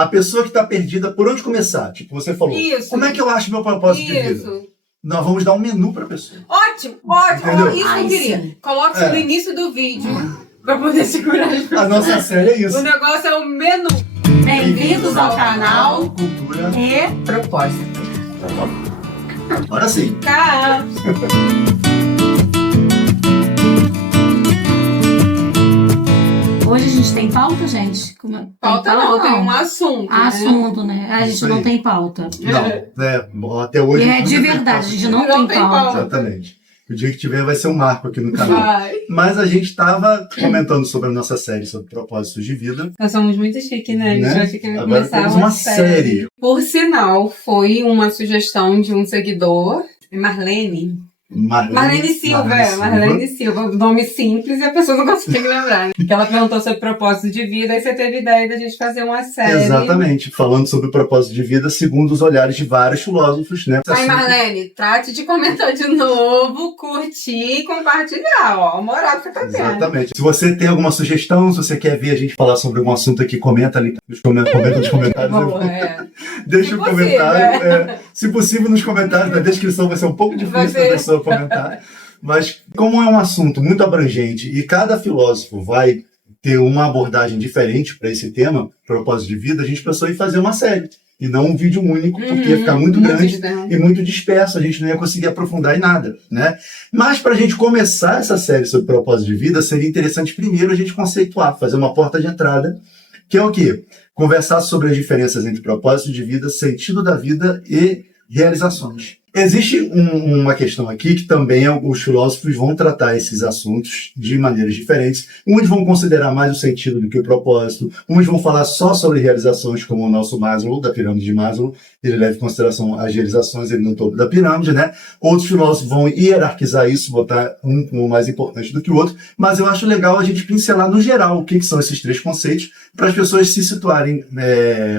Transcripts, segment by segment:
A pessoa que está perdida, por onde começar? Tipo, você falou, como é que eu acho meu propósito de vida? Nós vamos dar um menu para a pessoa. Ótimo. Isso eu queria. Coloque isso no início do vídeo para poder segurar as pessoas. A nossa série é isso. O negócio é o menu. Bem-vindos ao canal Cultura e Propósito. Agora sim. Tá. Hoje a gente tem pauta, gente? Pauta não, tem um assunto. Assunto, né? A gente não tem pauta. Não, até hoje. É de verdade, a gente não tem pauta. Exatamente. O dia que tiver vai ser um marco aqui no canal. Mas a gente estava comentando sobre a nossa série, sobre propósitos de vida. Nós somos muito chique, né? A gente acha que vai Agora começar temos uma série. Por sinal, foi uma sugestão de um seguidor, Marlene Silva, nome simples e a pessoa não consegue lembrar. Né? Que ela perguntou sobre propósito de vida e você teve ideia da gente fazer uma série. Exatamente, falando sobre o propósito de vida segundo os olhares de vários filósofos, né? Aí, Marlene, trate de comentar de novo, curtir e compartilhar, ó, a moral que você tá tendo. Exatamente. Se você tem alguma sugestão, se você quer ver a gente falar sobre algum assunto aqui, comenta ali nos comentários. Deixa um comentário. Se possível, nos comentários, na descrição vai ser um pouco difícil da pessoa comentar. Mas como é um assunto muito abrangente e cada filósofo vai ter uma abordagem diferente para esse tema, propósito de vida, a gente pensou em fazer uma série. E não um vídeo único, porque ia ficar muito grande e muito disperso, a gente não ia conseguir aprofundar em nada, né? Mas para a gente começar essa série sobre propósito de vida, seria interessante primeiro a gente conceituar, fazer uma porta de entrada, que é o quê? Conversar sobre as diferenças entre propósito de vida, sentido da vida e realizações. Existe uma questão aqui que também os filósofos vão tratar esses assuntos de maneiras diferentes. Uns vão considerar mais o sentido do que o propósito. Uns vão falar só sobre realizações, como o nosso Maslow, da pirâmide de Maslow. Ele leva em consideração as realizações ele no topo da pirâmide, né? Outros filósofos vão hierarquizar isso, botar um como mais importante do que o outro. Mas eu acho legal a gente pincelar no geral o que são esses três conceitos para as pessoas se situarem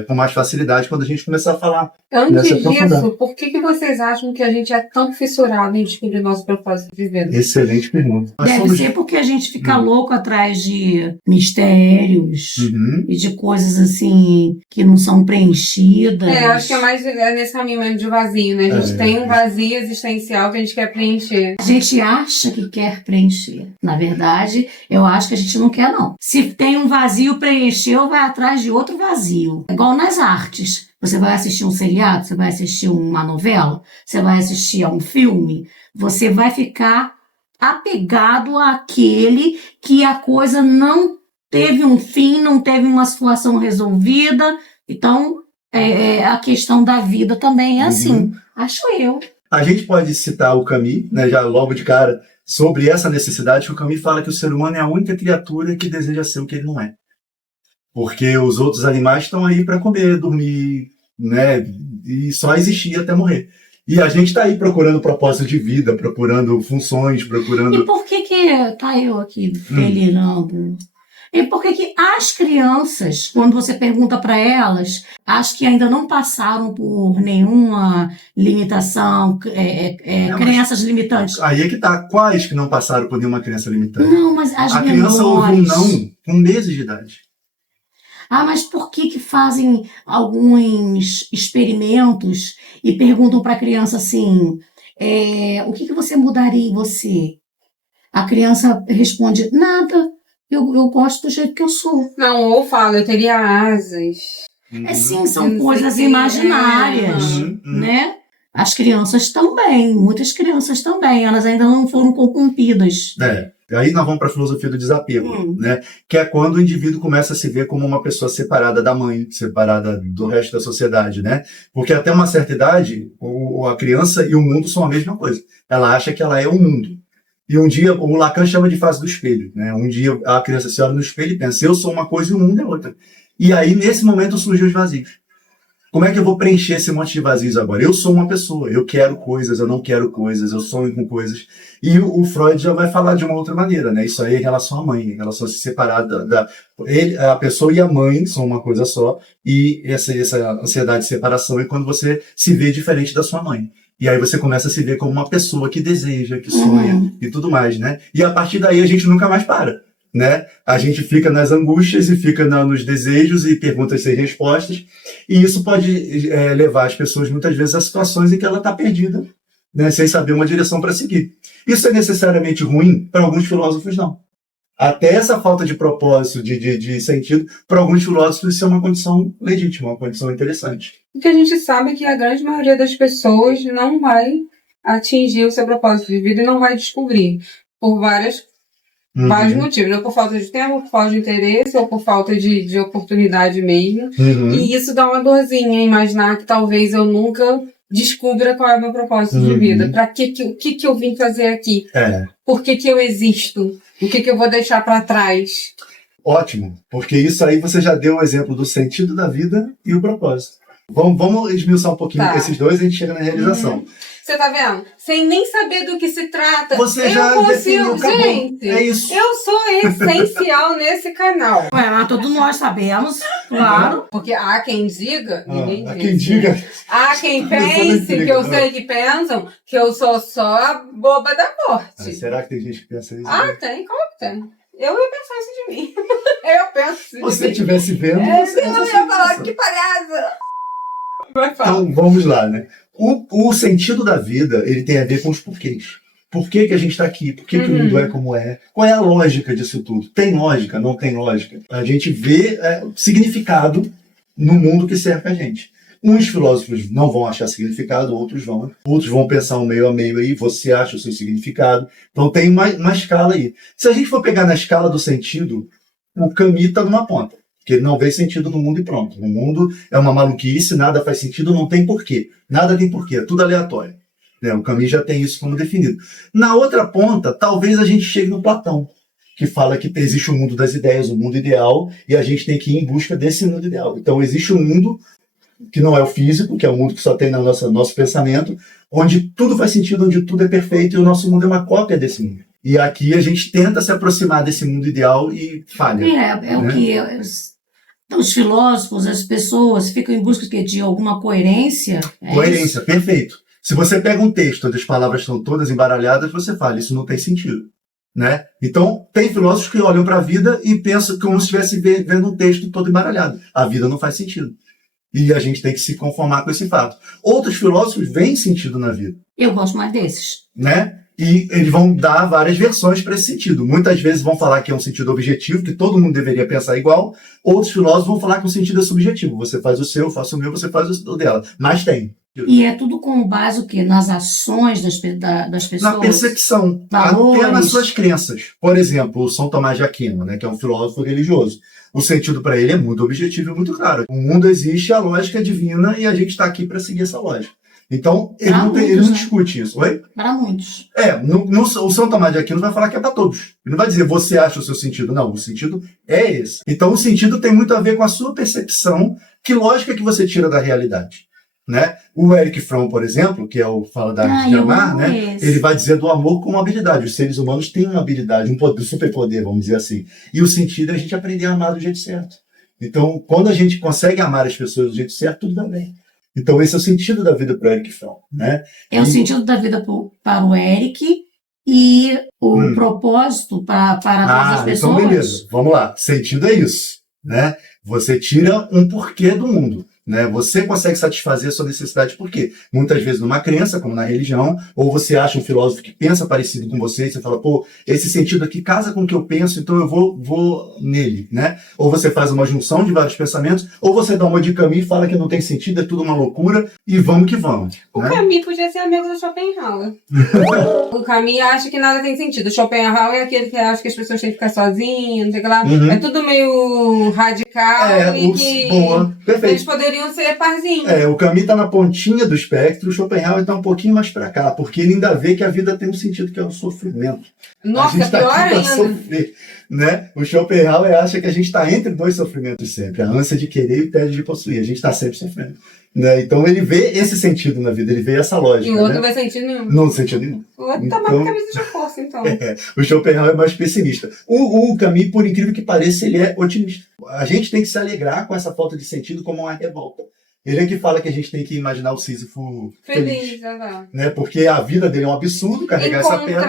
com mais facilidade quando a gente começar a falar. Antes disso, por que vocês acham que a gente é tão fissurado em descobrir nosso propósito de vida? Excelente pergunta. Deve ser porque a gente fica louco atrás de mistérios e de coisas assim que não são preenchidas. Acho que é mais nesse caminho mesmo de vazio, né? A gente tem um vazio existencial que a gente quer preencher. A gente acha que quer preencher. Na verdade, eu acho que a gente não quer, não. Se tem um vazio preencheu, vai atrás de outro vazio. Igual nas artes. Você vai assistir um seriado, você vai assistir uma novela, você vai assistir a um filme, você vai ficar apegado àquele que a coisa não teve um fim, não teve uma situação resolvida. Então, a questão da vida também é assim, acho eu. A gente pode citar o Camus, né, já logo de cara, sobre essa necessidade, que o Camus fala que o ser humano é a única criatura que deseja ser o que ele não é. Porque os outros animais estão aí para comer, dormir, né? E só existir até morrer. E a gente está aí procurando propósito de vida, procurando funções, procurando... E por que tá eu aqui delirando? E por que as crianças, quando você pergunta para elas, acho que ainda não passaram por nenhuma limitação, crenças limitantes? Aí é que tá. Quais que não passaram por nenhuma crença limitante? Não, mas as A criança ouve um não com meses de idade. Mas por que fazem alguns experimentos e perguntam para a criança assim, o que você mudaria em você? A criança responde, nada, eu gosto do jeito que eu sou. Não, ou fala, eu teria asas. Sim, são coisas imaginárias, né? As crianças também, muitas crianças também, elas ainda não foram corrompidas. Aí nós vamos para a filosofia do desapego, né? Que é quando o indivíduo começa a se ver como uma pessoa separada da mãe, separada do resto da sociedade, né? Porque até uma certa idade, a criança e o mundo são a mesma coisa. Ela acha que ela é o mundo. E um dia, o Lacan chama de fase do espelho, né? Um dia a criança se olha no espelho e pensa, eu sou uma coisa e o mundo é outra. E aí, nesse momento, surgem os vazios. Como é que eu vou preencher esse monte de vazios agora? Eu sou uma pessoa, eu quero coisas, eu não quero coisas, eu sonho com coisas. E o Freud já vai falar de uma outra maneira, né? Isso aí é em relação à mãe, em relação a se separar a pessoa e a mãe são uma coisa só, e essa ansiedade de separação é quando você se vê diferente da sua mãe. E aí você começa a se ver como uma pessoa que deseja, que sonha e tudo mais, né? E a partir daí a gente nunca mais para. né? A gente fica nas angústias e fica nos desejos e perguntas sem respostas, e isso pode levar as pessoas muitas vezes a situações em que ela está perdida, né? Sem saber uma direção para seguir. Isso é necessariamente ruim? Para alguns filósofos, não. Até essa falta de propósito, de sentido, para alguns filósofos isso é uma condição legítima, uma condição interessante. Porque a gente sabe que a grande maioria das pessoas não vai atingir o seu propósito de vida e não vai descobrir, por vários motivos, ou por falta de tempo, ou por falta de interesse, ou por falta de oportunidade mesmo. E isso dá uma dorzinha, imaginar que talvez eu nunca descubra qual é o meu propósito de vida. Para o que eu vim fazer aqui? Por que eu existo? O que eu vou deixar para trás? Ótimo, porque isso aí você já deu o exemplo do sentido da vida e o propósito. Vamos esmiuçar um pouquinho esses dois e a gente chega na realização. Você tá vendo? Sem nem saber do que se trata. Você já consigo, definiu, gente. É isso. Eu sou essencial nesse canal. Ué, mas todos nós sabemos, claro. Porque há quem diga, ninguém Há diz. quem diga. Há quem pense que eu sei que pensam que eu sou só a boba da corte. Será que tem gente que pensa isso? Tem, claro que tem. Eu ia pensar isso de mim. Eu penso isso de mim. Se você estivesse vendo, você não ia falar que palhaça. Então, vamos lá, né? O sentido da vida, ele tem a ver com os porquês. Por que a gente está aqui? Por que o mundo é como é? Qual é a lógica disso tudo? Tem lógica? Não tem lógica? A gente vê significado no mundo que cerca a gente. Uns filósofos não vão achar significado, outros vão pensar um meio a meio aí, você acha o seu significado. Então tem uma escala aí. Se a gente for pegar na escala do sentido, o Camus está numa ponta. Porque ele não vê sentido no mundo e pronto. O mundo é uma maluquice, nada faz sentido, não tem porquê. Nada tem porquê, é tudo aleatório. O Camus já tem isso como definido. Na outra ponta, talvez a gente chegue no Platão, que fala que existe o mundo das ideias, o mundo ideal, e a gente tem que ir em busca desse mundo ideal. Então existe um mundo que não é o físico, que é o mundo que só tem no nosso pensamento, onde tudo faz sentido, onde tudo é perfeito, e o nosso mundo é uma cópia desse mundo. E aqui a gente tenta se aproximar desse mundo ideal e falha. O que os filósofos, as pessoas ficam em busca de alguma coerência. Coerência, perfeito. Se você pega um texto onde as palavras estão todas embaralhadas, você fala, isso não tem sentido. Né? Então, tem filósofos que olham para a vida e pensam como se estivesse vendo um texto todo embaralhado. A vida não faz sentido. E a gente tem que se conformar com esse fato. Outros filósofos veem sentido na vida. Eu gosto mais desses. Né? E eles vão dar várias versões para esse sentido. Muitas vezes vão falar que é um sentido objetivo, que todo mundo deveria pensar igual. Outros filósofos vão falar que o sentido é subjetivo. Você faz o seu, eu faço o meu, você faz o dela. Mas tem. E é tudo com base o quê? Nas ações das pessoas? Na percepção, valores. Até nas suas crenças. Por exemplo, o São Tomás de Aquino, né, que é um filósofo religioso. O sentido para ele é muito objetivo e muito claro. O mundo existe, a lógica é divina e a gente está aqui para seguir essa lógica. Então, ele não discute isso. Oi? Para muitos. O São Tomás de Aquino vai falar que é para todos. Ele não vai dizer, você acha o seu sentido. Não, o sentido é esse. Então, o sentido tem muito a ver com a sua percepção, que lógica que você tira da realidade. Né? O Erich Fromm, por exemplo, que fala da arte de amar, né? Ele vai dizer do amor como habilidade. Os seres humanos têm uma habilidade, um superpoder, vamos dizer assim. E o sentido é a gente aprender a amar do jeito certo. Então, quando a gente consegue amar as pessoas do jeito certo, tudo vai bem. Então, esse é o sentido da vida para o Erich Fromm. Né? O sentido da vida para o Eric e o propósito para todas as pessoas. Então, beleza. Vamos lá. Sentido é isso. Né? Você tira um porquê do mundo. Né? Você consegue satisfazer a sua necessidade por quê? Muitas vezes numa crença, como na religião, ou você acha um filósofo que pensa parecido com você e você fala, pô, esse sentido aqui casa com o que eu penso, então eu vou nele, né? Ou você faz uma junção de vários pensamentos, ou você dá uma de Camus e fala que não tem sentido, é tudo uma loucura, e vamos que vamos. O né? Camus podia ser amigo do Schopenhauer. O Camus acha que nada tem sentido. O Schopenhauer é aquele que acha que as pessoas têm que ficar sozinhas, não sei o que lá. É tudo meio radical e que boa, perfeito. Eles poderiam ser parzinhos. O Camus está na pontinha do espectro, o Schopenhauer está um pouquinho mais para cá, porque ele ainda vê que a vida tem um sentido que é o sofrimento. Nossa, a gente pior tá aqui ainda. pra sofrer, né? O Schopenhauer acha que a gente está entre dois sofrimentos sempre, a ânsia de querer e o tédio de possuir. A gente está sempre sofrendo. Né? Então ele vê esse sentido na vida, ele vê essa lógica. E o outro né? não vai sentido nenhum. Não tem sentido nenhum. O outro tá mais com camisa de força, então. O Schopenhauer é mais pessimista. O Camus, por incrível que pareça, ele é otimista. A gente tem que se alegrar com essa falta de sentido como uma revolta. Ele é que fala que a gente tem que imaginar o Sísifo feliz, exato. né? Porque a vida dele é um absurdo, carregar essa pedra.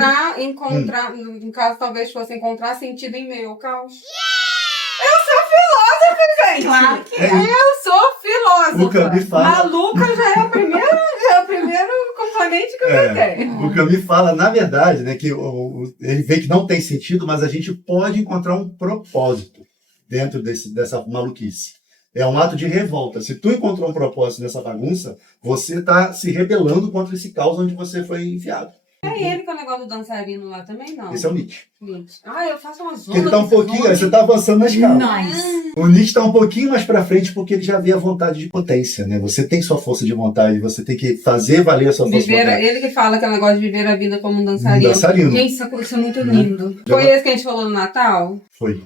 No caso, talvez fosse encontrar sentido em meio ao caos. Eu sou filósofa, gente! Claro que Eu sou filósofa! O Camus fala... Maluca já é o primeiro componente que eu tenho. O Camus fala, na verdade, né, que ele vê que não tem sentido, mas a gente pode encontrar um propósito dentro dessa maluquice. É um ato de revolta. Se tu encontrou um propósito nessa bagunça, você está se rebelando contra esse caos onde você foi enfiado. É ele que é o negócio do dançarino lá também, não? Esse é o Nietzsche. Eu faço uma zona. Ele tá um pouquinho, você tá avançando na escala. Nice. O Nietzsche tá um pouquinho mais pra frente porque ele já vê a vontade de potência, né? Você tem sua força de vontade, você tem que fazer valer a sua força de vontade. Ele que fala que é o negócio de viver a vida como um dançarino. Gente, isso é muito lindo. Foi esse que a gente falou no Natal? Foi.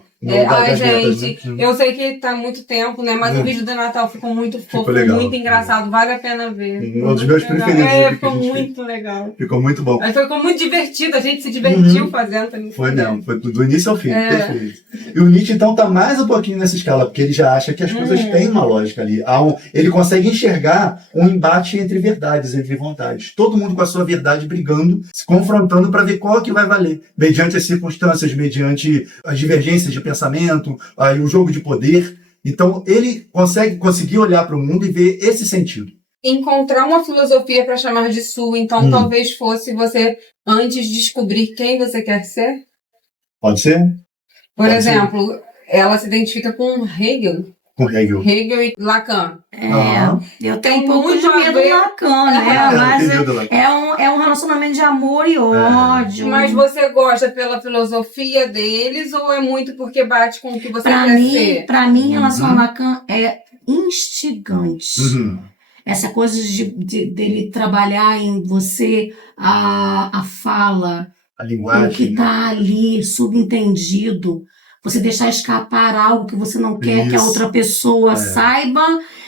Gente, eu sei que tá há muito tempo, né? Mas o vídeo do Natal ficou muito fofo, muito engraçado, vale a pena ver. Um dos meus preferidos. Ficou muito legal. Ficou muito bom. Ficou muito divertido, a gente se divertiu fazendo também. Foi mesmo, foi do início ao fim, perfeito. E o Nietzsche, então, tá mais um pouquinho nessa escala, porque ele já acha que as coisas têm uma lógica ali. Ele consegue enxergar um embate entre verdades, entre vontades. Todo mundo com a sua verdade brigando, se confrontando para ver qual que vai valer. Mediante as circunstâncias, mediante as divergências de pensamento, aí o jogo de poder. Então, ele conseguir olhar para o mundo e ver esse sentido. Encontrar uma filosofia para chamar de sua, então talvez fosse você antes descobrir quem você quer ser? Pode ser? Por exemplo, ela se identifica com Hegel. Com Hegel. Hegel e Lacan. Eu tenho um pouco de medo do Lacan, né? Mas é um relacionamento de amor e ódio. Mas você gosta pela filosofia deles ou é muito porque bate com o que você quer ser? Pra mim, em relação ao Lacan, é instigante. Essa coisa dele trabalhar em você a fala, a linguagem, o que está ali subentendido. Você deixar escapar algo que você não quer que a outra pessoa saiba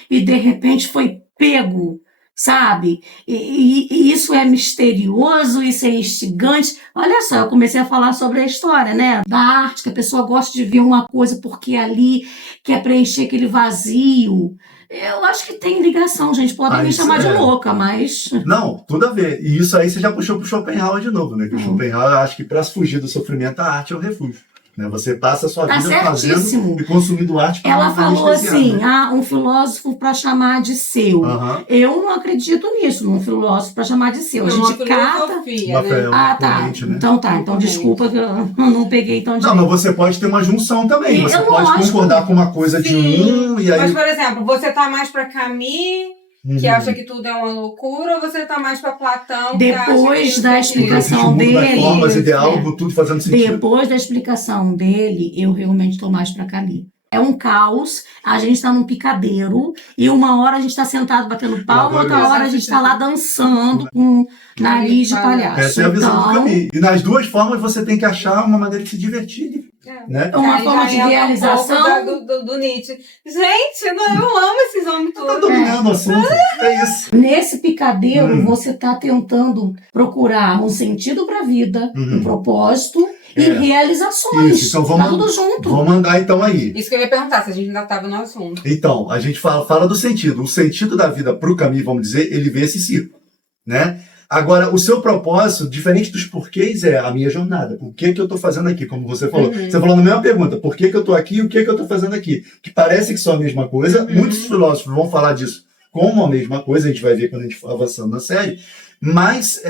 e de repente foi pego, sabe? E isso é misterioso, isso é instigante. Olha só, eu comecei a falar sobre a história, né? Da arte, que a pessoa gosta de ver uma coisa porque ali quer preencher aquele vazio. Eu acho que tem ligação, gente. Podem me chamar de louca, mas... Não, tudo a ver. E isso aí você já puxou pro Schopenhauer de novo, né? Que o Schopenhauer acha que para fugir do sofrimento, a arte é o refúgio. Né? Você passa a sua vida fazendo e consumindo arte. Ela falou assim, um filósofo para chamar de seu. Eu não acredito nisso, num filósofo para chamar de seu. A gente cata... Né? Então desculpa que eu não peguei tão direito. Não, mas você pode ter uma junção também. Você pode concordar com uma coisa de um e aí... Mas, por exemplo, você tá mais para Camus... que acha que tudo é uma loucura, ou você tá mais para Platão? Depois da explicação dele. Formas, ideal, tudo fazendo sentido. Depois da explicação dele, eu realmente estou mais para Camus. É um caos, a gente está num picadeiro, e uma hora a gente está sentado batendo palma, outra hora a gente está lá dançando com nariz de palhaço. Essa é a visão do Camus. E nas duas formas você tem que achar uma maneira de se divertir. Né? Uma forma de realização do Nietzsche. Gente, eu amo esses homens todos. Tá dominando o assunto, é isso. Nesse picadeiro, você tá tentando procurar um sentido para a vida, um propósito e realizações. Isso, então tá tudo junto. Vamos andar então aí. Isso que eu ia perguntar, se a gente ainda estava no assunto. Então, a gente fala do sentido. O sentido da vida pro Camus, vamos dizer, ele vê esse círculo, né? Agora, o seu propósito, diferente dos porquês, é a minha jornada. Por que eu estou fazendo aqui, como você falou. Você falou na mesma pergunta, por que eu estou aqui e o que eu estou fazendo aqui? Que parece que são a mesma coisa. Muitos filósofos vão falar disso como a mesma coisa, a gente vai ver quando a gente for avançando na série. Mas,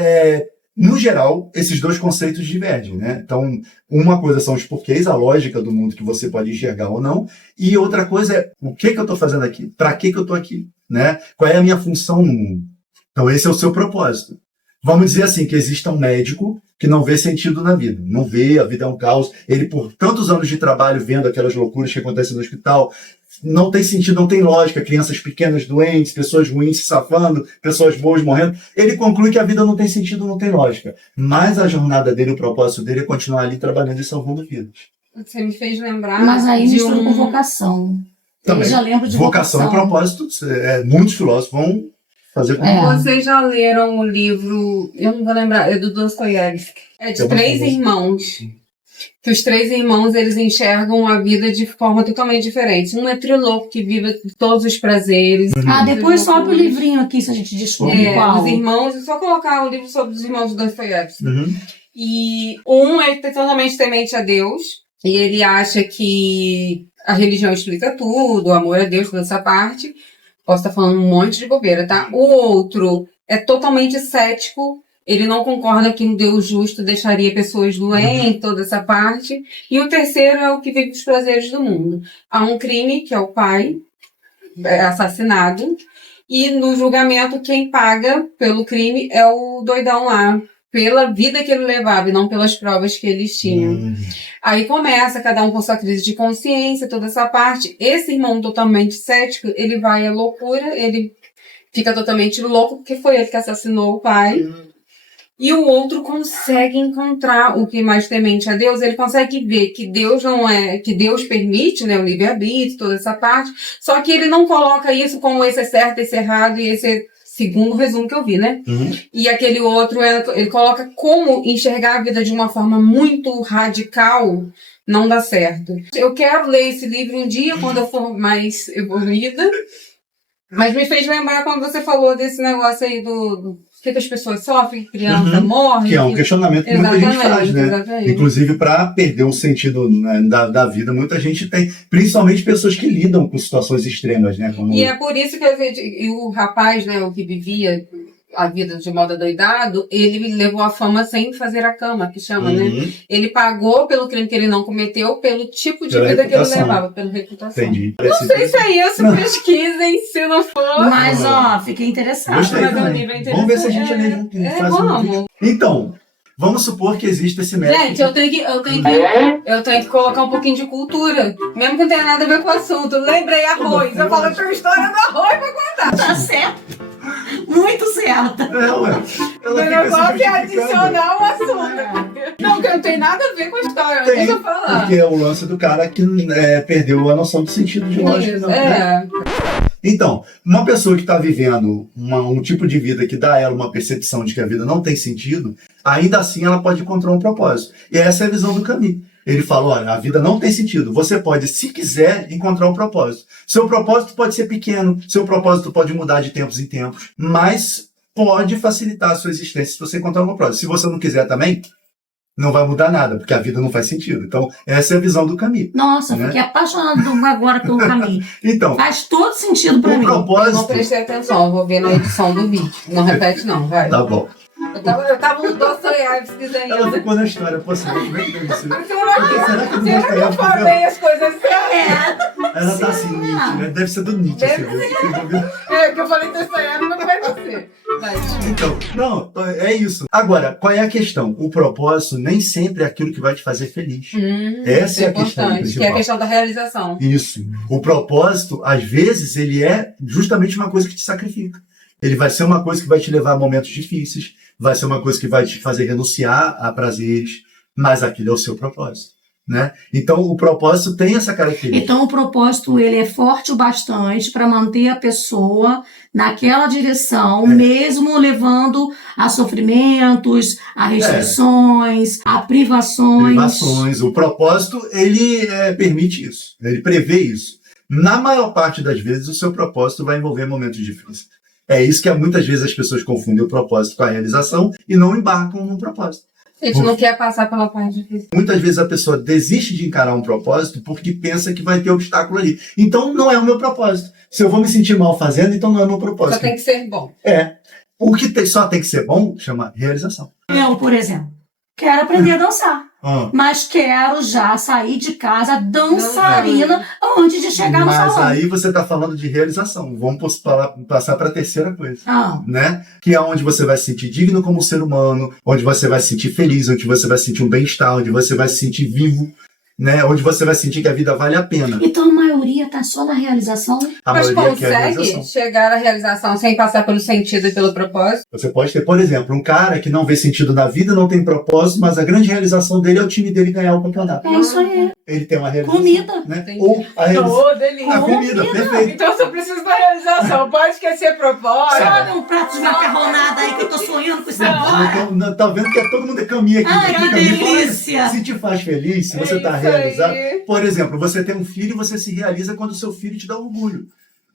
no geral, esses dois conceitos divergem, né? Então, uma coisa são os porquês, a lógica do mundo que você pode enxergar ou não. E outra coisa é, o que eu estou fazendo aqui? Para que eu estou aqui? Né? Qual é a minha função no mundo? Então, esse é o seu propósito. Vamos dizer assim, que exista um médico que não vê sentido na vida. Não vê, a vida é um caos. Ele, por tantos anos de trabalho, vendo aquelas loucuras que acontecem no hospital, não tem sentido, não tem lógica. Crianças pequenas doentes, pessoas ruins se safando, pessoas boas morrendo. Ele conclui que a vida não tem sentido, não tem lógica. Mas a jornada dele, o propósito dele é continuar ali trabalhando e salvando vidas. Você me fez lembrar... Mas aí mistura com vocação. Também. Eu já lembro de vocação e propósito. Muitos filósofos vão... Vocês já leram o livro, eu não vou lembrar, é do Dostoiévski. É de 3 irmãos. que os 3 irmãos, eles enxergam a vida de forma totalmente diferente. Um é trilouco, que vive todos os prazeres. Depois sobe o livrinho aqui, se a gente descobre qual. Os irmãos, é só colocar o livro sobre os irmãos do Dostoiévski. E um é totalmente temente a Deus, e ele acha que a religião explica tudo, o amor a Deus, toda essa parte. Posso estar falando um monte de bobeira, tá? O outro é totalmente cético, ele não concorda que um Deus justo deixaria pessoas doentes, toda essa parte. E o terceiro é o que vive os prazeres do mundo. Há um crime, que é o pai, é assassinado, e no julgamento quem paga pelo crime é o doidão lá, pela vida que ele levava e não pelas provas que eles tinham. Aí começa, cada um com sua crise de consciência, toda essa parte. Esse irmão totalmente cético, ele vai à loucura, ele fica totalmente louco, porque foi ele que assassinou o pai. E o outro consegue encontrar o que mais temente a Deus, ele consegue ver que Deus não é, que Deus permite, né, o livre-arbítrio, toda essa parte, só que ele não coloca isso como esse é certo, esse é errado e esse é segundo o resumo que eu vi, né? E aquele outro, ele coloca como enxergar a vida de uma forma muito radical não dá certo. Eu quero ler esse livro um dia, quando eu for mais evoluída, mas me fez lembrar quando você falou desse negócio aí do que as pessoas sofrem, criança morre. Que é um questionamento que muita gente faz, né? Exatamente. Inclusive, para perder o sentido, né, da vida, muita gente tem, principalmente pessoas que lidam com situações extremas, né? Como... E é por isso que o rapaz, né, o que vivia a vida de modo adoidado, ele levou a fama sem fazer a cama, que chama, né? Ele pagou pelo crime que ele não cometeu, pelo tipo de vida que ele levava, pela reputação. Entendi. Não sei se é isso, pesquisem, se não for. Mas, fiquei interessada. Gostei, mas também. Vamos ver se a gente faz um... Então, vamos supor que existe esse método. Gente, eu tenho que colocar um pouquinho de cultura, mesmo que não tenha nada a ver com o assunto. Lembrei arroz, eu falo que é uma história do arroz pra contar. Tá certo. Muito certa. Ué. O negócio é adicionar um assunto. Não, que não tem nada a ver com a história, não tem eu falar. Porque é o lance do cara que perdeu a noção do sentido de lógica. Né? Então, uma pessoa que está vivendo um tipo de vida que dá a ela uma percepção de que a vida não tem sentido, ainda assim ela pode encontrar um propósito. E essa é a visão do Camus. Ele fala, olha, a vida não tem sentido. Você pode, se quiser, encontrar um propósito. Seu propósito pode ser pequeno, seu propósito pode mudar de tempos em tempos, mas pode facilitar a sua existência se você encontrar um propósito. Se você não quiser também, não vai mudar nada, porque a vida não faz sentido. Então, essa é a visão do Camus. Nossa, né? Fiquei apaixonado agora pelo Camus. Então, faz todo sentido pra mim. Propósito... Eu não prestei atenção, eu vou ver na edição do vídeo. Não repete não, vai. Tá bom. Eu tava no Dostoiévski ainda. Ela ficou na história, pô, você como é que deve ser? Será que eu falei as coisas certas? Ela tá assim, Nietzsche, né? Deve ser do Nietzsche. Que eu falei Dostoiévski, mas não vai ser. Então, não, é isso. Agora, qual é a questão? O propósito nem sempre é aquilo que vai te fazer feliz. Essa é a questão principal. Que é a questão da realização. Isso. O propósito, às vezes, ele é justamente uma coisa que te sacrifica. Ele vai ser uma coisa que vai te levar a momentos difíceis, vai ser uma coisa que vai te fazer renunciar a prazeres, mas aquilo é o seu propósito, né? Então, o propósito tem essa característica. Então, o propósito, ele é forte o bastante para manter a pessoa naquela direção, mesmo levando a sofrimentos, a restrições, a privações. O propósito, ele permite isso, ele prevê isso. Na maior parte das vezes, o seu propósito vai envolver momentos difíceis. É isso que muitas vezes as pessoas confundem o propósito com a realização e não embarcam num propósito. A gente não quer passar pela parte difícil. Muitas vezes a pessoa desiste de encarar um propósito porque pensa que vai ter obstáculo ali. Então não é o meu propósito. Se eu vou me sentir mal fazendo, então não é o meu propósito. Só tem que ser bom. O que só tem que ser bom chama realização. Eu, por exemplo, quero aprender a dançar. Mas quero já sair de casa dançarina antes de chegar no salão. Mas aí você está falando de realização. Vamos passar para a terceira coisa. Né? Que é onde você vai se sentir digno como ser humano, onde você vai se sentir feliz, onde você vai sentir um bem-estar, onde você vai se sentir vivo, né? Onde você vai sentir que a vida vale a pena. Então a maioria tá só na realização. A Mas maioria quer a consegue realização. chegar à realização sem passar pelo sentido e pelo propósito? Você pode ter, por exemplo, um cara que não vê sentido na vida, não tem propósito, mas a grande realização dele é o time dele ganhar o campeonato. É isso aí. Ele tem uma realização. Comida. Né? Entendi. Ou a realização. Ô, delícia. A comida, perfeito. Então eu só preciso da realização. Pode esquecer propósito. Joga um prato de macarronada aí que eu tô sonhando com isso agora. Então, tá vendo que todo mundo é caminho aqui. Ai, que Caminho. delícia. Se te faz feliz, se você É está isso realizado. aí. Por exemplo, você tem um filho e você se realiza quando o seu filho te dá orgulho.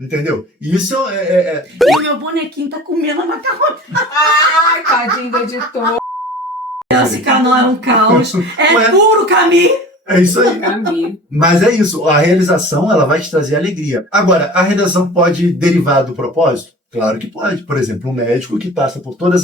Entendeu? E isso E o meu bonequinho tá comendo a macarronada. Ai, tadinho do editor. Esse canal é um caos. É Ué. puro caminho. é isso aí. Caminho. Mas é isso. A realização, ela vai te trazer alegria. Agora, a realização pode derivar do propósito? Claro que pode. Por exemplo, um médico que passa por todas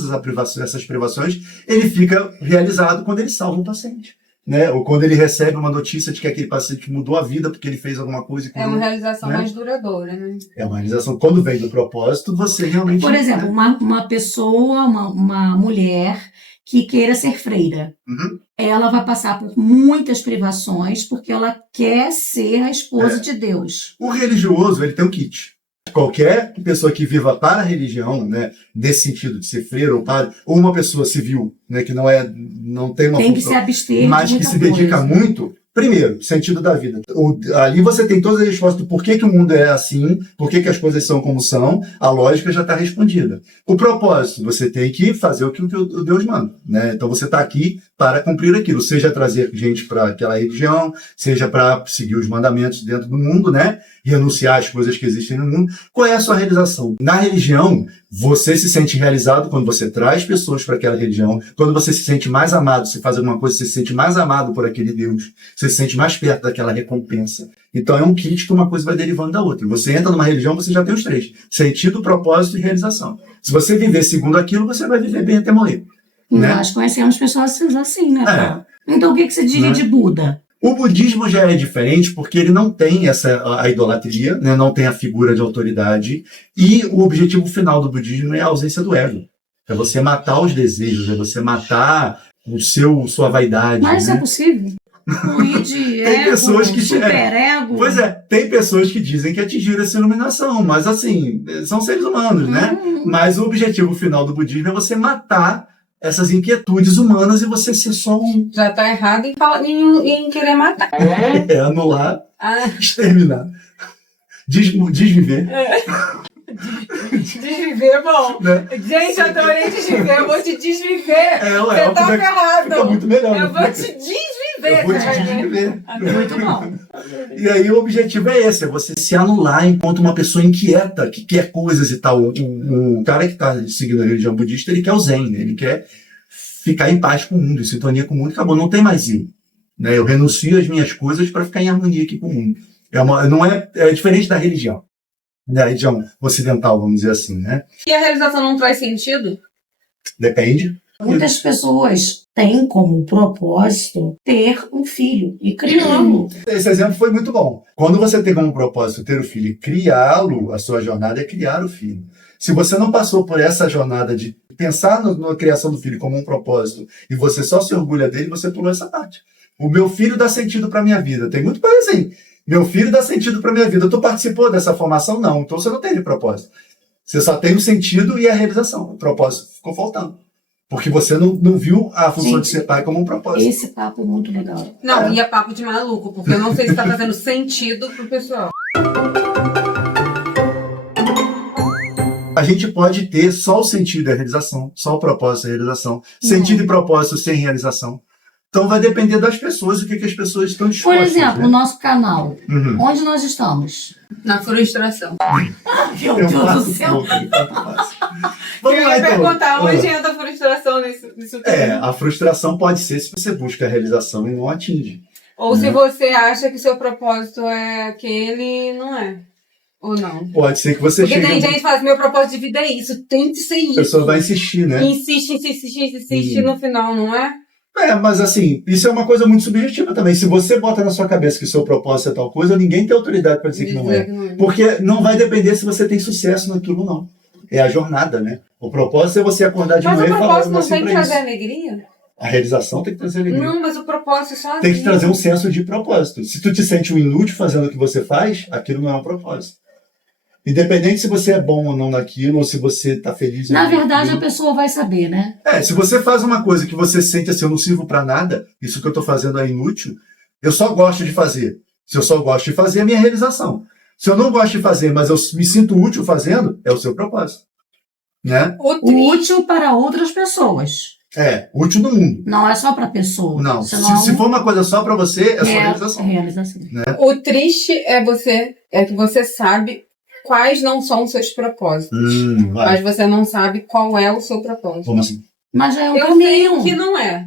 essas privações, ele fica realizado quando ele salva um paciente. Né? Ou quando ele recebe uma notícia de que aquele paciente mudou a vida porque ele fez alguma coisa. E É uma realização né? mais duradoura, né? É uma realização. Quando vem do propósito, você realmente... Por exemplo, né? uma pessoa, uma mulher que queira ser freira. Uhum. Ela vai passar por muitas privações porque ela quer ser a esposa de Deus. O religioso, ele tem um kit. Qualquer pessoa que viva para a religião, né, nesse sentido de ser freira ou padre, ou uma pessoa civil, né, que não tem uma Tem que função, se abster mas de que muita se dedica coisa. muito, primeiro, sentido da vida. Ali você tem todas as respostas do porquê que o mundo é assim, porquê que as coisas são como são, a lógica já está respondida. O propósito, você tem que fazer o que o Deus manda, né? Então você está aqui para cumprir aquilo, seja trazer gente para aquela religião, seja para seguir os mandamentos dentro do mundo, né? Renunciar às coisas que existem no mundo. Qual é a sua realização? Na religião, você se sente realizado quando você traz pessoas para aquela religião, quando você se sente mais amado, você faz alguma coisa, você se sente mais amado por aquele Deus, você se sente mais perto daquela recompensa. Então é um kit que uma coisa vai derivando da outra. Você entra numa religião, você já tem os três: sentido, propósito e realização. Se você viver segundo aquilo, você vai viver bem até morrer. Né? Nós conhecemos pessoas assim, né? É. Paulo? Então o que você diria Né? de Buda? O budismo já é diferente porque ele não tem a idolatria, né? Não tem a figura de autoridade, e o objetivo final do budismo é a ausência do ego. É você matar os desejos, é você matar sua vaidade. Mas isso é né? possível? Ruir de Tem ego, pessoas que- superego. Pois é, tem pessoas que dizem que atingiram essa iluminação, mas assim, são seres humanos, né? Mas o objetivo final do budismo é você matar essas inquietudes humanas e você ser só um... Já tá errado em querer matar. É anular, Ah, exterminar, desviver. desviver é bom. Né? Gente, eu adorei desviver. Eu vou te desviver. É, Você tá ferrado. Fica muito melhor. Eu né? vou te desviver, Eu vou te cara. desviver. Muito bom. E aí o objetivo é esse, é você se anular enquanto uma pessoa inquieta, que quer coisas e tal. O cara que está seguindo a religião budista, ele quer o zen, né? Ele quer ficar em paz com o mundo, em sintonia com o mundo, acabou, não tem mais eu. Né? Eu renuncio às minhas coisas para ficar em harmonia aqui com o mundo. É diferente da religião. Da religião ocidental, vamos dizer assim, né? E a realização não traz sentido? Depende. Muitas pessoas têm como propósito ter um filho e criá-lo. Esse exemplo foi muito bom. Quando você tem como propósito ter o filho e criá-lo, a sua jornada é criar o filho. Se você não passou por essa jornada de pensar na criação do filho como um propósito e você só se orgulha dele, você pulou essa parte. O meu filho dá sentido para minha vida. Tem muito coisa assim. Meu filho dá sentido para minha vida. Tu participou dessa formação? Não. Então você não tem propósito. Você só tem o sentido e a realização. O propósito ficou faltando. Porque você não viu a função Gente, de ser pai como um propósito. Esse papo é muito legal. Não, e é papo de maluco, porque eu não sei se tá fazendo sentido pro pessoal. A gente pode ter só o sentido e a realização, só o propósito e a realização. Sentido e propósito sem realização. Então vai depender das pessoas, o que as pessoas estão Por dispostas. exemplo, né? o nosso canal. Uhum. Onde nós estamos? Na frustração. Meu Eu Deus do faço céu. pouco, eu faço. Eu Vamos lá, ia então. perguntar onde entra a frustração nisso tudo. A frustração pode ser se você busca a realização e não atinge. Ou se você acha que seu propósito é aquele, não é. Ou não. Pode ser que você Porque chegue... tem gente que fala assim, meu propósito de vida é isso, tem que ser A isso. pessoa vai insistir, né? Insiste, e no final, não é? Mas assim, isso é uma coisa muito subjetiva também. Se você bota na sua cabeça que o seu propósito é tal coisa, ninguém tem autoridade para dizer que não é. Porque não vai depender se você tem sucesso naquilo ou não. É a jornada, né? O propósito é você acordar de Mas o manhã e falar, propósito eu não nasci vem pra trazer isso. alegria? A realização tem que trazer alegria. Não, mas o propósito sozinho. Tem que trazer um senso de propósito. Se tu te sente um inútil fazendo o que você faz, aquilo não é um propósito. Independente se você é bom ou não naquilo, ou se você está feliz ou não. Na verdade, a pessoa vai saber, né? Se você faz uma coisa que você sente assim, eu não sirvo para nada, isso que eu estou fazendo é inútil, eu só gosto de fazer. Se eu só gosto de fazer, é a minha realização. Se eu não gosto de fazer, mas eu me sinto útil fazendo, é o seu propósito. Né? Útil para outras pessoas. Útil no mundo. Não é só para a pessoa. Não, senão... se for uma coisa só para você, é só realização. Realização. Né? O triste é que você sabe quais não são os seus propósitos. Mas você não sabe qual é o seu propósito. Como assim? Mas é um eu caminho. sei que não é.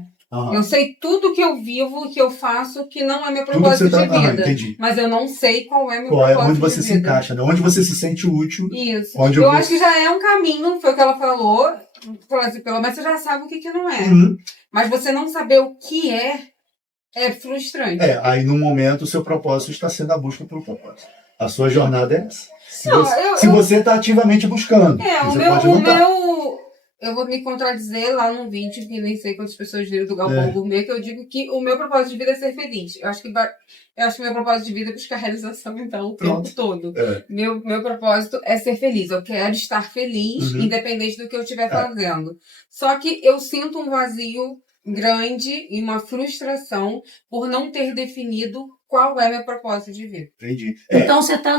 Eu sei tudo que eu vivo, que eu faço, que não é meu propósito de vida. Mas eu não sei qual é meu propósito de vida. Onde você se encaixa, né? Onde você se sente útil. Isso. Eu acho que já é um caminho, foi o que ela falou. Assim, pelo menos você já sabe o que não é. Mas você não saber o que é frustrante. Aí no momento o seu propósito está sendo a busca pelo propósito. A sua jornada é essa. Se você está ativamente buscando. Eu vou me contradizer lá num vídeo que nem sei quantas pessoas viram do Galpão Gourmet, que eu digo que o meu propósito de vida é ser feliz. Eu acho que o meu propósito de vida é buscar realização, então, o tempo todo. Meu propósito é ser feliz. Eu quero estar feliz, independente do que eu estiver fazendo. Só que eu sinto um vazio grande e uma frustração por não ter definido qual é meu propósito de vida. Entendi. Então você está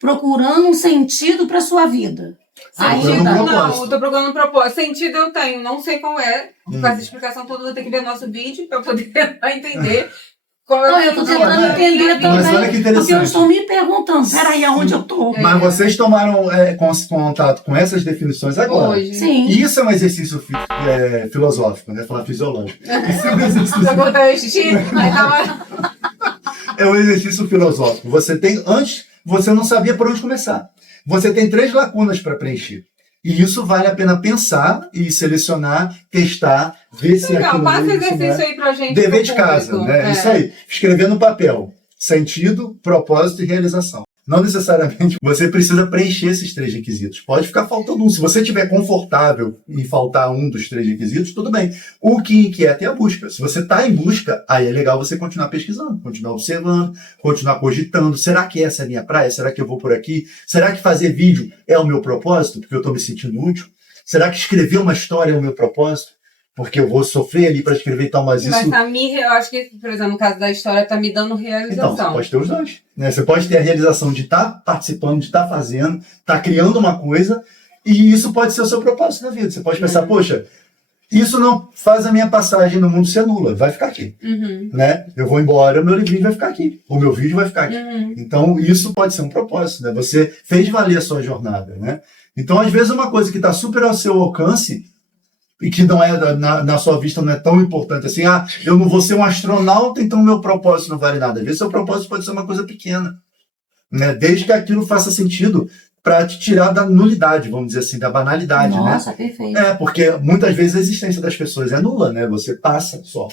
procurando um sentido para sua vida. Não, eu tô procurando um propósito. Sentido eu tenho, não sei qual é. Com essa explicação toda, eu vou ter que ver nosso vídeo para poder entender qual é o eu tô tentando entender também. Mas olha que interessante. Porque eu estou me perguntando, peraí, aonde eu tô? Mas vocês tomaram contato com essas definições agora. Hoje. Sim. Isso é um exercício filosófico, né? Falar fisiológico. Isso é um exercício... É um exercício filosófico. Antes, você não sabia por onde começar. Você tem 3 lacunas para preencher. E isso vale a pena pensar e selecionar, testar, ver se aquilo... Passa exercício aí pra gente. Dever de casa, né? Isso aí. Escrever no papel. Sentido, propósito e realização. Não necessariamente você precisa preencher esses 3 requisitos. Pode ficar faltando um. Se você estiver confortável em faltar um dos 3 requisitos, tudo bem. O que inquieta é a busca. Se você está em busca, aí é legal você continuar pesquisando, continuar observando, continuar cogitando. Será que essa é a minha praia? Será que eu vou por aqui? Será que fazer vídeo é o meu propósito? Porque eu estou me sentindo útil? Será que escrever uma história é o meu propósito? Porque eu vou sofrer ali para escrever e tal, mas isso... Mas eu acho que, por exemplo, no caso da história, está me dando realização. Então, você pode ter os dois. Né? Você pode ter a realização de estar participando, de estar fazendo, estar criando uma coisa, e isso pode ser o seu propósito na vida. Você pode pensar, poxa, isso não faz a minha passagem no mundo ser nula, vai ficar aqui. Né? Eu vou embora, meu livrinho vai ficar aqui, o meu vídeo vai ficar aqui. Então, isso pode ser um propósito. Né? Você fez valer a sua jornada. Né? Então, às vezes, uma coisa que está super ao seu alcance e que não é na sua vista não é tão importante assim, eu não vou ser um astronauta, então meu propósito não vale nada. Às vezes seu propósito pode ser uma coisa pequena, né? Desde que aquilo faça sentido para te tirar da nulidade, vamos dizer assim, da banalidade. Nossa, né? Perfeito. Porque muitas vezes a existência das pessoas é nula, né? Você passa só.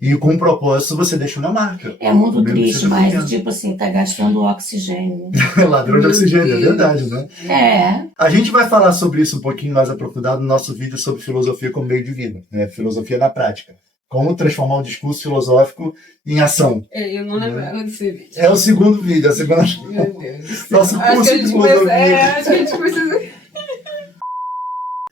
E com um propósito você deixa uma marca. É muito triste, mas tipo assim, tá gastando oxigênio. Ladrão de oxigênio, é verdade, né? A gente vai falar sobre isso um pouquinho mais aprofundado no nosso vídeo sobre filosofia como meio de vida, né? Filosofia na prática. Como transformar o discurso filosófico em ação. Eu não lembrava desse vídeo. É o segundo vídeo, a segunda... Meu Deus. Nosso curso de filosofia. Acho que a gente precisa...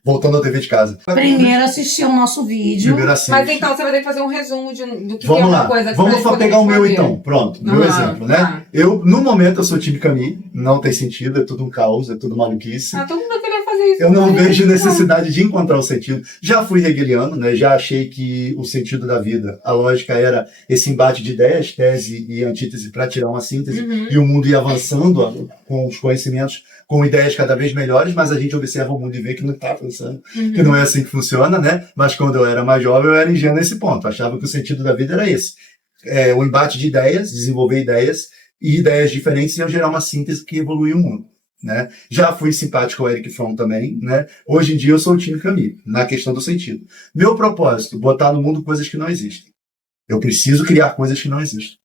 Voltando ao dever de casa. Primeiro assistir o nosso vídeo. Mas então você vai ter que fazer um resumo do que Vamos é uma lá. coisa. Vamos pegar o meu então. Pronto, meu exemplo, né? No momento eu sou time Camille, não tem sentido, é tudo um caos, é tudo maluquice. Todo mundo queria fazer isso. Eu não vejo necessidade de encontrar o sentido. Já fui hegeliano, né? Já achei que o sentido da vida, a lógica era esse embate de ideias, tese e antítese para tirar uma síntese, e o mundo ia avançando com os conhecimentos, com ideias cada vez melhores, mas a gente observa o mundo e vê que não está funcionando, que não é assim que funciona, né? Mas quando eu era mais jovem, eu era ingênuo nesse ponto. Achava que o sentido da vida era esse. O embate de ideias, desenvolver ideias, e ideias diferentes iam gerar uma síntese que evolui o mundo. Né? Já fui simpático ao Eric Fromm também, né? Hoje em dia eu sou o time Camille, na questão do sentido. Meu propósito, botar no mundo coisas que não existem. Eu preciso criar coisas que não existem.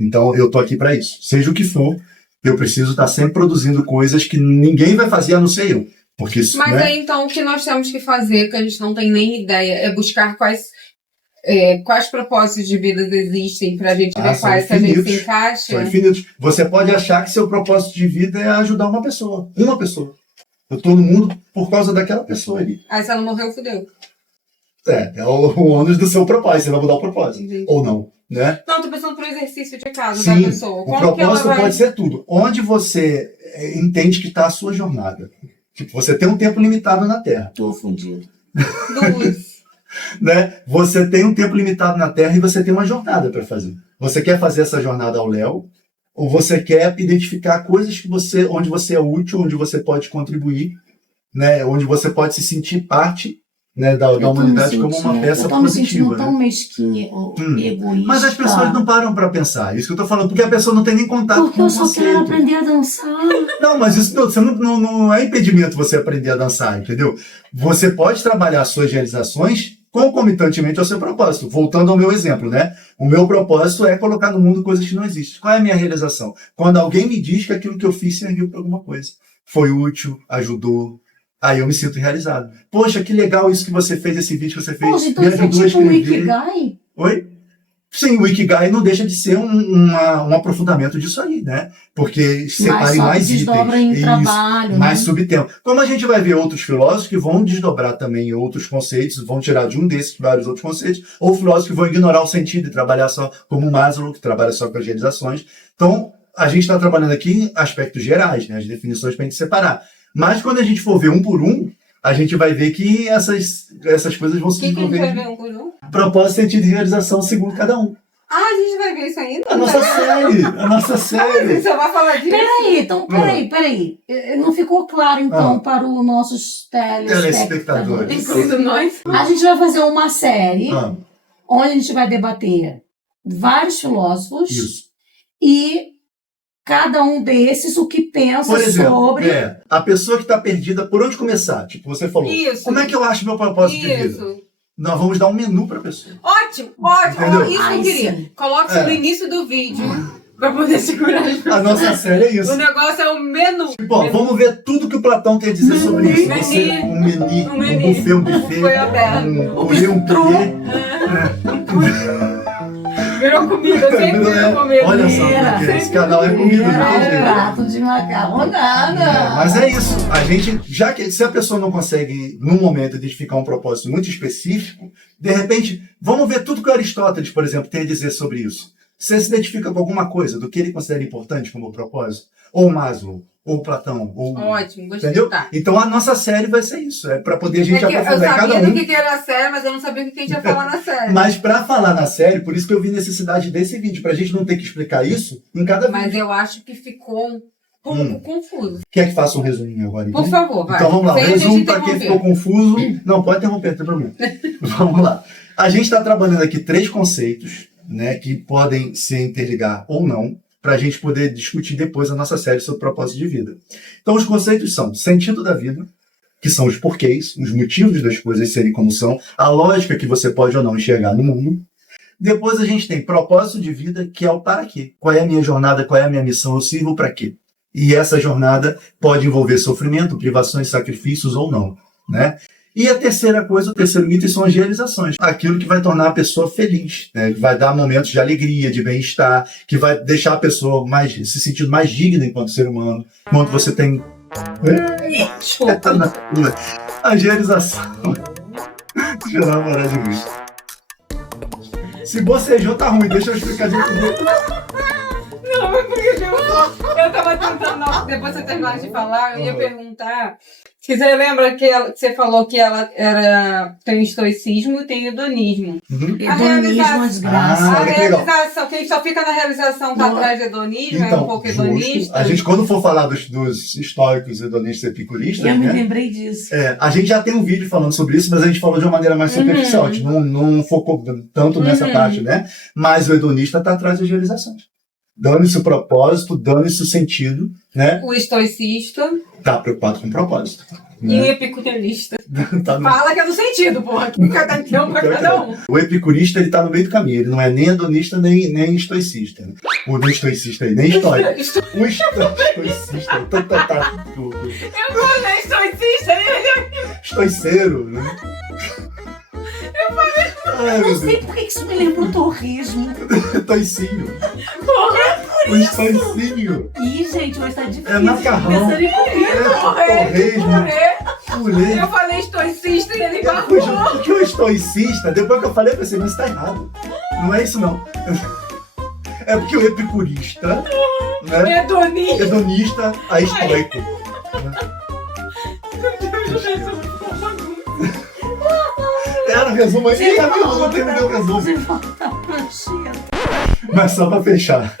Então eu tô aqui para isso. Seja o que for, eu preciso estar sempre produzindo coisas que ninguém vai fazer a não ser eu. Porque isso, Mas então o que nós temos que fazer, que a gente não tem nem ideia, é buscar quais quais propósitos de vida existem pra gente ver São quais que a gente se infinitos. encaixa. São infinitos. Você pode achar que seu propósito de vida é ajudar uma pessoa. Uma pessoa. Eu tô no mundo por causa daquela pessoa ali. Aí se ela morreu, fudeu. É o ônus do seu propósito. Você vai mudar o propósito. Entendi. Ou não, né? Não, tô pensando pro exercício de casa Sim, da pessoa. o Como que ela propósito vai... pode ser tudo. Onde você entende que está a sua jornada. Tipo, você tem um tempo limitado na Terra. Tô fundido. Luz. Né? Você tem um tempo limitado na Terra e você tem uma jornada para fazer. Você quer fazer essa jornada ao léu? Ou você quer identificar coisas que onde você é útil, onde você pode contribuir, né? Onde você pode se sentir parte, né, da humanidade como uma peça eu tô me sentindo positiva. tão Né? mesquinha, egoísta. Mas as pessoas não param para pensar. Isso que eu tô falando, porque a pessoa não tem nem contato Porque com o eu só conceito. quero aprender a dançar. Não, mas isso você não é impedimento você aprender a dançar, entendeu? Você pode trabalhar suas realizações concomitantemente ao seu propósito. Voltando ao meu exemplo, né? O meu propósito é colocar no mundo coisas que não existem. Qual é a minha realização? Quando alguém me diz que aquilo que eu fiz serviu para alguma coisa. Foi útil, ajudou. Aí eu me sinto realizado. Poxa, que legal isso que você fez, esse vídeo que você fez. Poxa, então me isso é ajudou a tipo um escrever. Ikigai? Oi? Sim, o Ikigai não deixa de ser um aprofundamento disso aí, né? Porque separa em mais desdobra itens. em trabalho, mais né? subtema. Como a gente vai ver outros filósofos que vão desdobrar também outros conceitos, vão tirar de um desses vários outros conceitos, ou filósofos que vão ignorar o sentido e trabalhar só como Maslow, que trabalha só com as realizações. Então, a gente está trabalhando aqui em aspectos gerais, né? As definições para a gente separar. Mas quando a gente for ver um por um, a gente vai ver que essas coisas vão se O que a gente desenvolver. vai ver um por um? Propósito, sentido e realização segundo cada um. Ah, a gente vai ver isso ainda? A nossa série! A nossa Ah, série! você só vai falar disso? Peraí, então, peraí. Não ficou claro, então, para os nossos Telespectadores. telespectadores. Incluindo nós. A gente vai fazer uma série Ah, onde a gente vai debater vários filósofos isso. e cada um desses o que pensa Por exemplo, sobre... a pessoa que está perdida, por onde começar? Tipo, você falou, Isso. como é que eu acho meu propósito de vida? Isso. Nós vamos dar um menu para a pessoa. Ótimo. Entendeu? Isso Ai, eu queria. sim. Coloque isso no início do vídeo pra poder segurar as A pessoas. nossa série é isso. O negócio é o menu. Bom, vamos ver tudo que o Platão quer dizer sobre isso. Menu. Você, um menu, Um um menu. buffet, um buffet, Foi aberto. um colher, um colher. Virou comida, sempre virou comida. Olha só, porque esse canal é comida, não tem jeito. prato de macarronada. Mas é isso. A gente, já que se a pessoa não consegue, num momento, identificar um propósito muito específico, de repente, vamos ver tudo que o Aristóteles, por exemplo, tem a dizer sobre isso. Você se identifica com alguma coisa do que ele considera importante como propósito? Ou Maslow, ou Platão, ou... Ótimo, gostei. Entendeu? Tá. Então a nossa série vai ser isso. É para poder a gente Eu aprofundar cada sabia um. do que era a série, mas eu não sabia o que a gente ia falar na série. Mas para falar na série, por isso que eu vi necessidade desse vídeo, pra gente não ter que explicar isso em cada Mas vídeo. eu acho que ficou um pouco confuso. Quer que faça um resuminho agora? Então? Por favor, vai. Então vamos lá, o Sem a gente resumo para quem interromper. ficou confuso. Não, pode interromper, não tem problema. Vamos lá. A gente está trabalhando aqui 3 conceitos, né, que podem se interligar ou não, para a gente poder discutir depois a nossa série sobre propósito de vida. Então os conceitos são sentido da vida, que são os porquês, os motivos das coisas serem como são, a lógica que você pode ou não enxergar no mundo. Depois a gente tem propósito de vida, que é o para quê. Qual é a minha jornada, qual é a minha missão, eu sirvo para quê? E essa jornada pode envolver sofrimento, privações, sacrifícios ou não, né? E a terceira coisa, o terceiro item são as realizações. Aquilo que vai tornar a pessoa feliz, né? Que vai dar momentos de alegria, de bem-estar, que vai deixar a pessoa se sentindo mais digna enquanto ser humano. Quando você tem... Desculpa. As realizações. Deixa eu dar uma olhada de mim. Se bocejou, tá ruim. Deixa eu explicar de outro jeito. Não, mas porque eu tava tentando, depois você terminar de falar, eu ia perguntar se você lembra que você falou que ela tem estoicismo e tem hedonismo. Hedonismo é uma desgraça. Ah, A olha que legal. realização, quem só fica na realização tá atrás de hedonismo, é um pouco justo. hedonista. A gente, quando for falar dos estoicos, hedonistas e epicuristas, Eu me né? lembrei disso. A gente já tem um vídeo falando sobre isso, mas a gente falou de uma maneira mais superficial. A gente não focou tanto nessa parte, né? Mas o hedonista está atrás das realizações. Dando-se o propósito, dando-se o sentido, né? O estoicista Tá preocupado com o propósito. e o Né? epicurianista. Tá no- Fala que é do sentido, porra. Que cada um pra cada um. O epicurista, ele tá no meio do caminho. Ele não é nem hedonista, nem estoicista. Né? Ou nem estoicista, nem estoico. O estoicista, tá tudo. Eu não é estoicista, Estoiceiro, né? Ai, Não meu sei por que isso me lembra o torresmo. Deus. Toicinho. O estoicinho. Ih, gente, hoje tá difícil. É macarrão. Pensando em comida. Torresmo. Purê. Eu falei estoicista e ele Depois, barrou. o que o estoicista, depois que eu falei, eu pensei, mas isso tá errado. Não é isso, não. É porque o epicurista, né? Hedonista. Hedonista a estoico. Era o resumo aí. Ih, amigo, não terminei o resumo. Você volta a prancheta. Mas só pra fechar.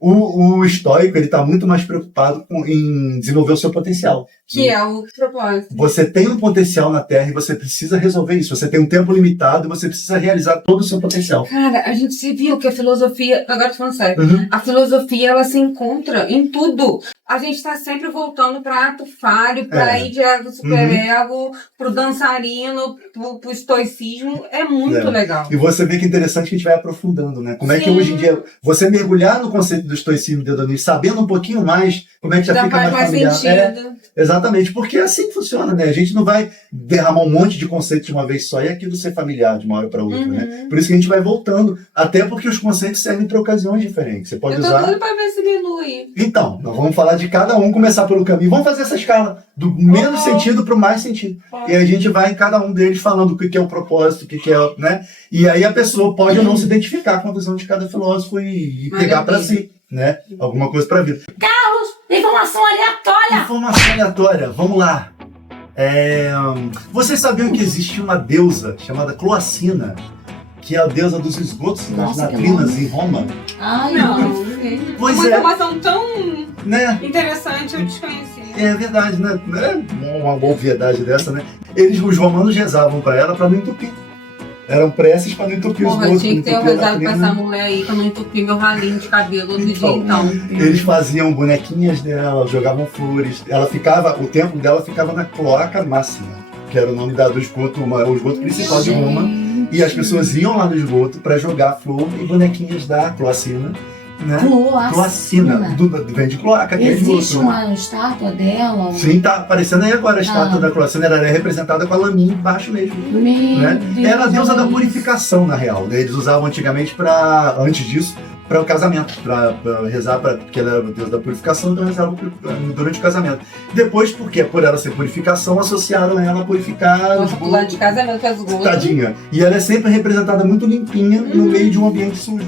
O estoico, ele tá muito mais preocupado em desenvolver o seu potencial. Que é o propósito. Você tem um potencial na Terra e você precisa resolver isso. Você tem um tempo limitado e você precisa realizar todo o seu potencial. Cara, a gente se viu que a filosofia, agora tô falando sério, Uhum. a filosofia ela se encontra em tudo. A gente tá sempre voltando pra ato falho, pra ir de ego superego, pro dançarino, pro estoicismo. É muito legal. E você vê que é interessante que a gente vai aprofundando, né? Como é que Sim. hoje em dia, você mergulhar no conceito do estoicismo e do hedonismo, sabendo um pouquinho mais, como é que já Já fica faz mais mais familiar. sentido. Exatamente, porque é assim que funciona, né? A gente não vai derramar um monte de conceitos de uma vez só e aquilo ser familiar de uma hora para outra, né? Por isso que a gente vai voltando, até porque os conceitos servem para ocasiões diferentes. Você pode Eu tô usar. doido pra ver esse menu aí. Então, nós vamos falar de cada um, começar pelo caminho. Vamos fazer essa escala do menos sentido para o mais sentido. E aí a gente vai em cada um deles falando o que é o propósito, o que é, né? E aí a pessoa pode ou não se identificar com a visão de cada filósofo e pegar para si, né? Alguma coisa para a vida. Carlos, informação aleatória. Informação aleatória, vamos lá. Vocês sabiam que existe uma deusa chamada Cloacina, que é a deusa dos esgotos das Nossa, que latrinas nome. em Roma? Ai, Não, não. Pois uma é, informação tão né? interessante, eu desconhecia. É verdade, né? É uma obviedade dessa, né? Os romanos rezavam para ela para não entupir. Eram preces para não entupir os Porra, esgotos. tinha que ter não entupir a rezado pra latrina. essa mulher aí, pra não entupir meu ralinho de cabelo outro dia, Então, então. Eles faziam bonequinhas dela, jogavam flores. Ela ficava, o templo dela ficava na Cloaca Máxima, que era o nome do esgoto, o esgoto principal de Roma. E as pessoas iam lá no esgoto para jogar flor e bonequinhas da Cloacina, né? Cloacina, vem de cloaca, que é Existe esgoto, né? uma estátua dela? Sim, tá aparecendo aí agora a estátua da Cloacina, ela é representada com a laminha embaixo mesmo. Meu Né? Deus, Era a deusa olha da isso. purificação, na real. Né? Eles usavam antigamente antes disso, para o casamento, para rezar, porque ela era a deusa da purificação, então rezavam durante o casamento. Depois, porque por ela ser purificação, associaram ela a purificar os Nossa, do lado de casamento com as gotas. Tadinha. E ela é sempre representada muito limpinha no meio de um ambiente sujo.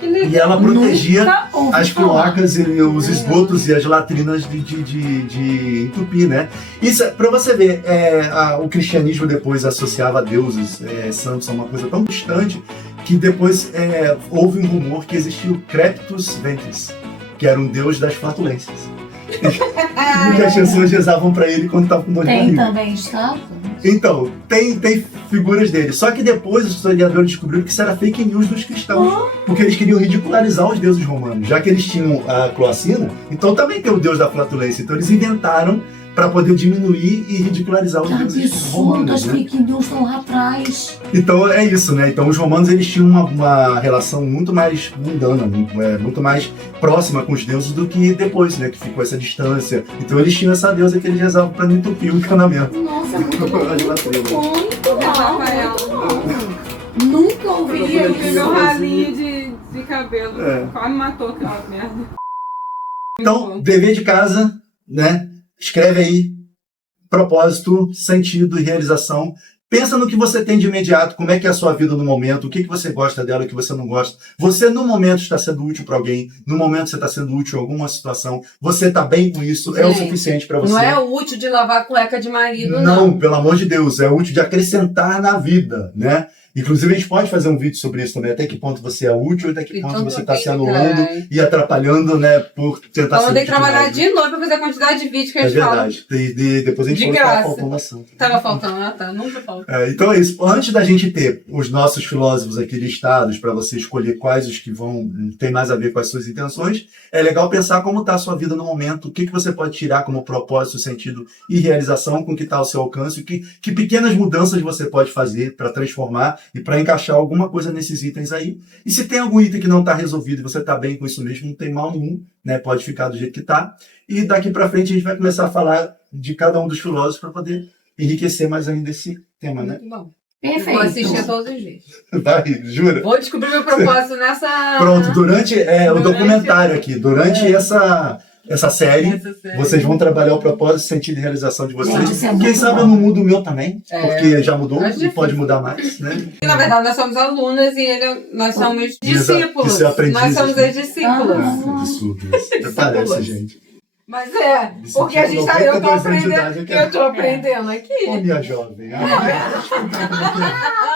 Que legal. E ela protegia Nunca ouvi as falar. cloacas e os esgotos e as latrinas de entupir, né? Isso, para você ver, o cristianismo depois associava deuses santos a uma coisa tão distante que depois houve um rumor que existia o Creptus Ventris, que era um deus das flatulências. E que as pessoas rezavam para ele quando estavam com dor de Tem barriga. também estátua? Então, tem figuras dele. Só que depois os historiadores descobriram que isso era fake news dos cristãos. Porque eles queriam ridicularizar os deuses romanos. Já que eles tinham a Cloacina, então também tem o deus da flatulência. Então eles inventaram para poder diminuir e ridicularizar os Que deuses absurdo, romanos. as Né? fake news estão lá atrás. Então é isso, né? Então os romanos eles tinham uma relação muito mais mundana, muito mais próxima com os deuses do que depois, né? Que ficou essa distância. Então eles tinham essa deusa que eles rezavam para não entupir o encanamento. Nossa, muito As latrinas. muito Rafael. Nunca ouvi Queria isso. ver meu ralinho de cabelo. Quase matou aquela merda. Então, dever de casa, né? Escreve aí propósito, sentido e realização. Pensa no que você tem de imediato, como é que é a sua vida no momento, o que você gosta dela, o que você não gosta. Você, no momento, está sendo útil para alguém, no momento você está sendo útil em alguma situação, você está bem com isso, é o Gente, suficiente para você. Não é útil de lavar a cueca de marido, Não, pelo amor de Deus, é útil de acrescentar na vida, né? Inclusive, a gente pode fazer um vídeo sobre isso também, até que ponto você é útil, até que ponto Então, você está se cara. anulando e atrapalhando, né, por tentar Então eu ser tenho que útil trabalhar demais. de novo pra fazer a quantidade de vídeos que É eles falam. verdade. Depois a gente De falou que tava graça. faltando ação. Tava faltando, tá? Nunca falta. Então é isso. Antes da gente ter os nossos filósofos aqui listados para você escolher quais os que tem mais a ver com as suas intenções, é legal pensar como está a sua vida no momento, o que você pode tirar como propósito, sentido e realização, com o que está ao seu alcance, que pequenas mudanças você pode fazer para transformar e para encaixar alguma coisa nesses itens aí. E se tem algum item que não está resolvido e você está bem com isso mesmo, não tem mal nenhum, né? Pode ficar do jeito que está. E daqui para frente a gente vai começar a falar de cada um dos filósofos para poder enriquecer mais ainda esse tema, né? Muito bom. Perfeito. Vou assistir todos os dias. Vai, jura? Vou descobrir meu propósito nessa... Pronto, durante o documentário aqui, durante essa série, vocês vão trabalhar o propósito e sentido de realização de vocês. Gente, isso é muito Quem sabe bom. eu não mudo o meu também, porque já mudou Acho e pode difícil. mudar mais, né? E, na verdade, nós somos alunas e nós somos discípulos. Isso é aprendizes, Nós somos né? as discípulas. Absurdo isso. Parece, gente. Mas é, Me porque a sentindo gente tá, eu tô 92 anos de idade aprendendo, aqui. eu tô aprendendo aqui. Ô, minha jovem. Ah,